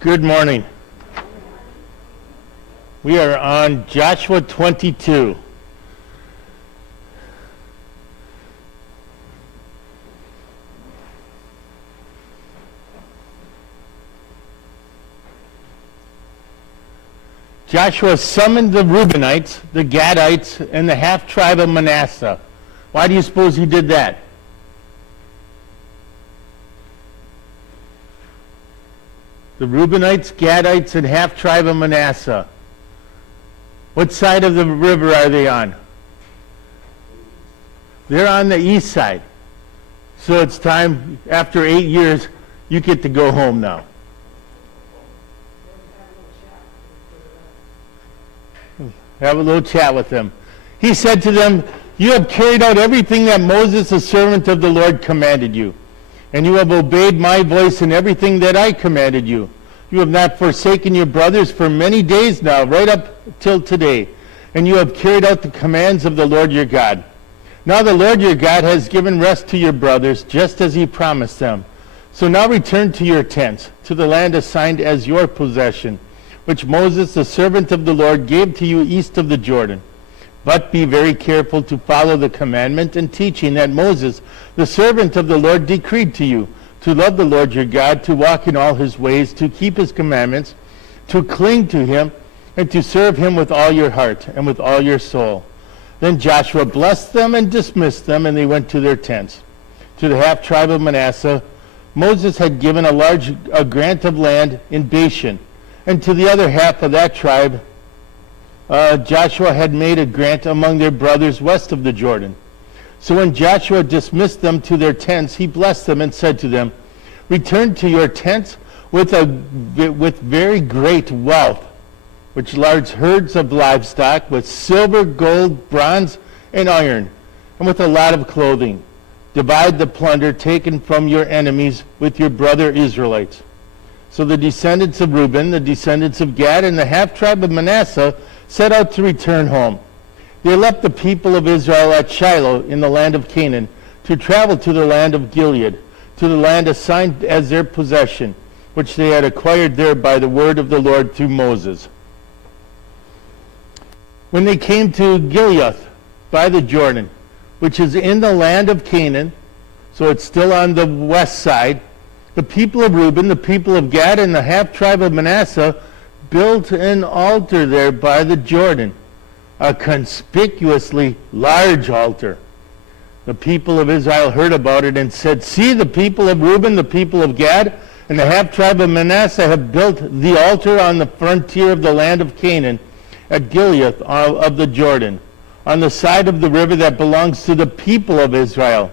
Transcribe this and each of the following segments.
Good morning. We are on Joshua 22. Joshua summoned the Reubenites, the Gadites, and the half-tribe of Manasseh. Why do you suppose he did that? The Reubenites, Gadites, and half-tribe of Manasseh. What side of the river are they on? They're on the east side. So it's time, after 8 years, you get to go home now. Have a little chat with them. He said to them, "You have carried out everything that Moses, the servant of the Lord, commanded you. And you have obeyed my voice in everything that I commanded you. You have not forsaken your brothers for many days now, right up till today. And you have carried out the commands of the Lord your God. Now the Lord your God has given rest to your brothers, just as he promised them. So now return to your tents, to the land assigned as your possession, which Moses, the servant of the Lord, gave to you east of the Jordan. But be very careful to follow the commandment and teaching that Moses, the servant of the Lord, decreed to you, to love the Lord your God, to walk in all his ways, to keep his commandments, to cling to him, and to serve him with all your heart and with all your soul." Then Joshua blessed them and dismissed them, and they went to their tents. To the half-tribe of Manasseh, Moses had given a grant of land in Bashan, and to the other half of that tribe, Joshua had made a grant among their brothers west of the Jordan. So when Joshua dismissed them to their tents, he blessed them and said to them, "Return to your tents with very great wealth, with large herds of livestock, with silver, gold, bronze, and iron, and with a lot of clothing. Divide the plunder taken from your enemies with your brother Israelites." So the descendants of Reuben, the descendants of Gad, and the half-tribe of Manasseh set out to return home. They left the people of Israel at Shiloh in the land of Canaan to travel to the land of Gilead, to the land assigned as their possession, which they had acquired there by the word of the Lord through Moses. When they came to Gilead by the Jordan, which is in the land of Canaan, so it's still on the west side, the people of Reuben, the people of Gad, and the half-tribe of Manasseh built an altar there by the Jordan, a conspicuously large altar. The people of Israel heard about it and said, "See, the people of Reuben, the people of Gad, and the half-tribe of Manasseh have built the altar on the frontier of the land of Canaan at Gilead of the Jordan, on the side of the river that belongs to the people of Israel."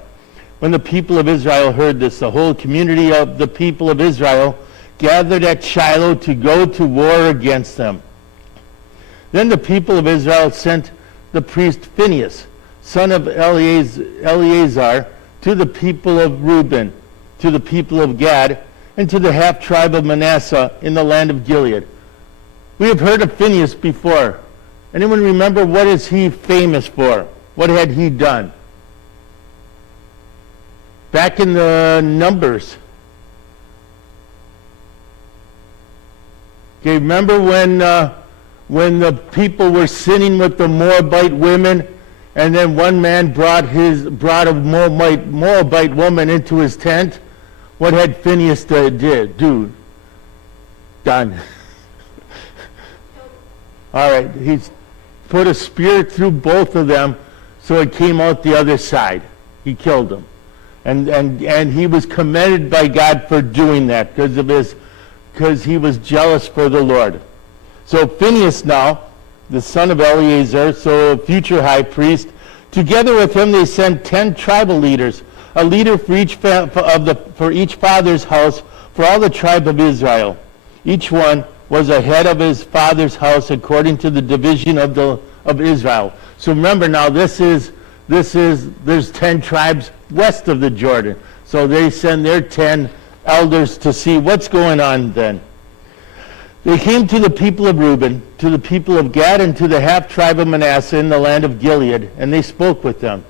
When the people of Israel heard this, the whole community of the people of Israel gathered at Shiloh to go to war against them. Then the people of Israel sent the priest Phinehas, son of Eleazar, to the people of Reuben, to the people of Gad, and to the half-tribe of Manasseh in the land of Gilead. We have heard of Phinehas before. Anyone remember what is he famous for? What had he done? Back in the Numbers. Okay, remember when the people were sinning with the Moabite women, and then one man brought a Moabite woman into his tent? What had Phinehas done? All right, he's put a spear through both of them, so it came out the other side. He killed them, and he was commended by God for doing that because he was jealous for the Lord. So Phinehas now, the son of Eleazar, so a future high priest, together with him they sent 10 tribal leaders, a leader for each father's house for all the tribe of Israel. Each one was a head of his father's house according to the division of Israel. So remember now, there's 10 tribes west of the Jordan. So they send their 10 elders to see what's going on then. They came to the people of Reuben, to the people of Gad, and to the half-tribe of Manasseh in the land of Gilead, and they spoke with them.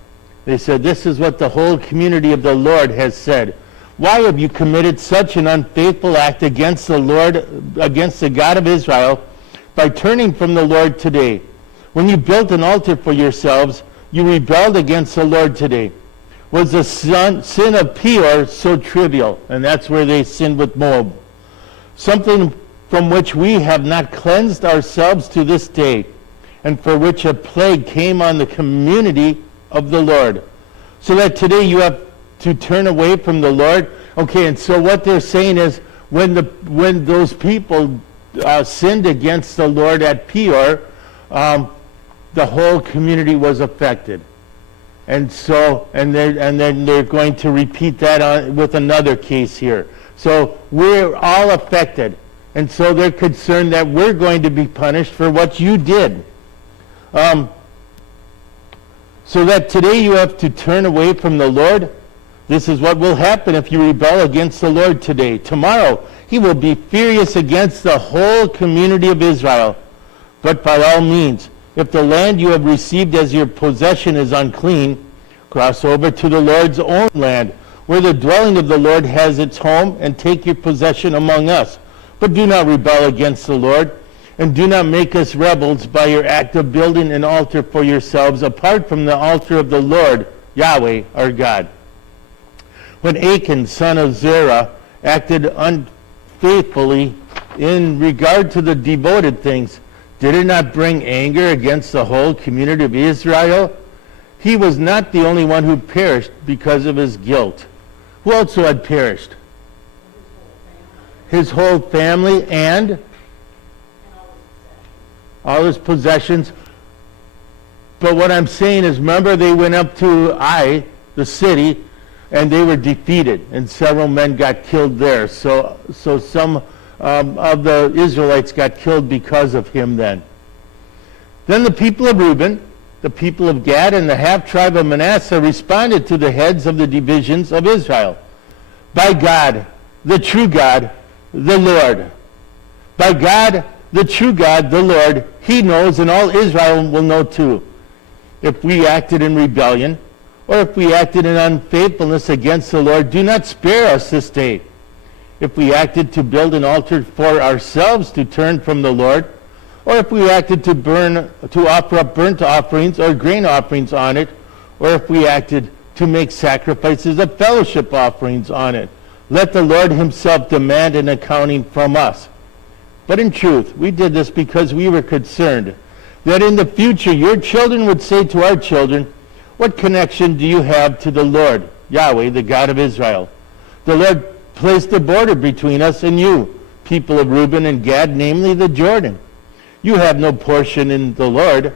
They said, "This is what the whole community of the Lord has said. Why have you committed such an unfaithful act against the Lord, against the God of Israel, by turning from the Lord today? When you built an altar for yourselves, you rebelled against the Lord today. Was the sin of Peor so trivial?" And that's where they sinned with Moab. "Something from which we have not cleansed ourselves to this day, and for which a plague came on the community of the Lord, so that today you have to turn away from the Lord." Okay, and so what they're saying is, when those people sinned against the Lord at Peor, the whole community was affected. And so, and then they're going to repeat that with another case here. So we're all affected. And so they're concerned that we're going to be punished for what you did. So that today you have to turn away from the Lord. This is what will happen if you rebel against the Lord today. Tomorrow he will be furious against the whole community of Israel. But by all means, if the land you have received as your possession is unclean, cross over to the Lord's own land, where the dwelling of the Lord has its home, and take your possession among us. But do not rebel against the Lord, and do not make us rebels by your act of building an altar for yourselves apart from the altar of the Lord, Yahweh, our God." When Achan, son of Zerah, acted unfaithfully in regard to the devoted things, did it not bring anger against the whole community of Israel? He was not the only one who perished because of his guilt. Who also had perished? His whole family and all his possessions. But what I'm saying is, remember, they went up to Ai, the city, and they were defeated, and several men got killed there. So some of the Israelites got killed because of him then. Then the people of Reuben, the people of Gad, and the half-tribe of Manasseh responded to the heads of the divisions of Israel. "By God, the true God, the Lord. By God, the true God, the Lord, he knows, and all Israel will know too. If we acted in rebellion, or if we acted in unfaithfulness against the Lord, do not spare us this day. If we acted to build an altar for ourselves to turn from the Lord, or if we acted to offer up burnt offerings or grain offerings on it, or if we acted to make sacrifices of fellowship offerings on it, let the Lord himself demand an accounting from us. But in truth, we did this because we were concerned that in the future your children would say to our children, 'What connection do you have to the Lord, Yahweh, the God of Israel?' The Lord placed a border between us and you, people of Reuben and Gad, namely the Jordan. You have no portion in the Lord.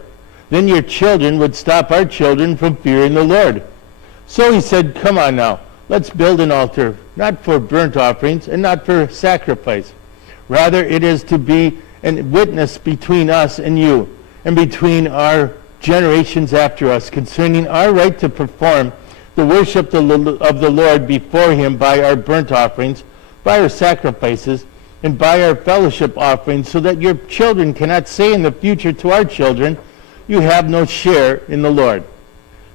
Then your children would stop our children from fearing the Lord." So he said, "Come on now, let's build an altar, not for burnt offerings and not for sacrifice. Rather, it is to be a witness between us and you, and between our generations after us, concerning our right to perform the worship of the Lord before him by our burnt offerings, by our sacrifices, and by our fellowship offerings, so that your children cannot say in the future to our children, 'You have no share in the Lord.'"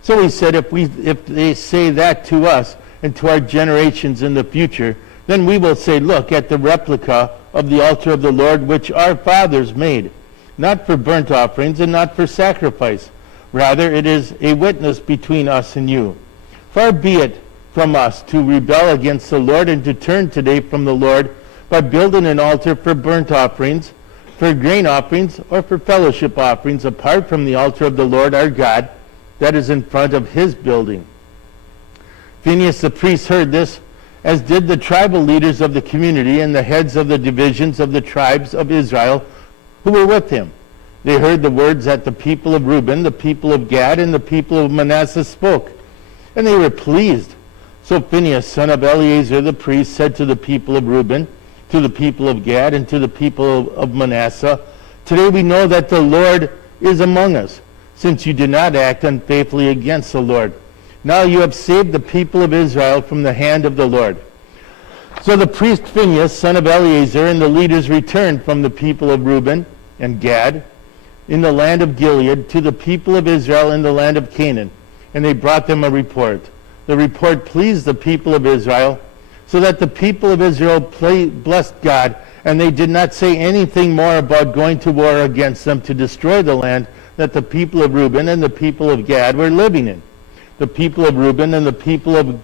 So he said, if they say that to us and to our generations in the future, then we will say, "Look at the replica of the altar of the Lord which our fathers made, not for burnt offerings and not for sacrifice. Rather, it is a witness between us and you. Far be it from us to rebel against the Lord and to turn today from the Lord by building an altar for burnt offerings, for grain offerings, or for fellowship offerings, apart from the altar of the Lord our God that is in front of his building." Phinehas the priest heard this, as did the tribal leaders of the community and the heads of the divisions of the tribes of Israel who were with him. They heard the words that the people of Reuben, the people of Gad, and the people of Manasseh spoke, and they were pleased. So Phinehas, son of Eleazar the priest, said to the people of Reuben, to the people of Gad and to the people of Manasseh. Today we know that the Lord is among us, since you did not act unfaithfully against the Lord. Now you have saved the people of Israel from the hand of the Lord. So the priest Phinehas, son of Eleazar, and the leaders returned from the people of Reuben and Gad in the land of Gilead to the people of Israel in the land of Canaan, and they brought them a report. The report pleased the people of Israel, so that the people of Israel blessed God, and they did not say anything more about going to war against them to destroy the land that the people of Reuben and the people of Gad were living in. The people of Reuben and the people of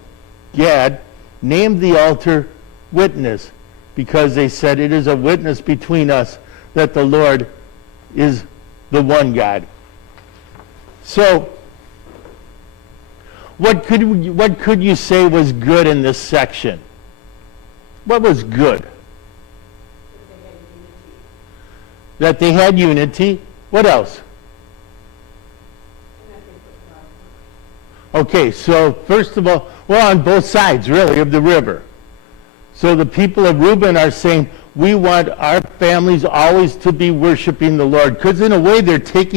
Gad named the altar Witness, because they said, it is a witness between us that the Lord is the one God. So, what could you say was good in this section? What was good? That they had unity. What else? Okay, so first of all, well, on both sides, really, of the river. So the people of Reuben are saying, we want our families always to be worshiping the Lord. Because in a way, they're taking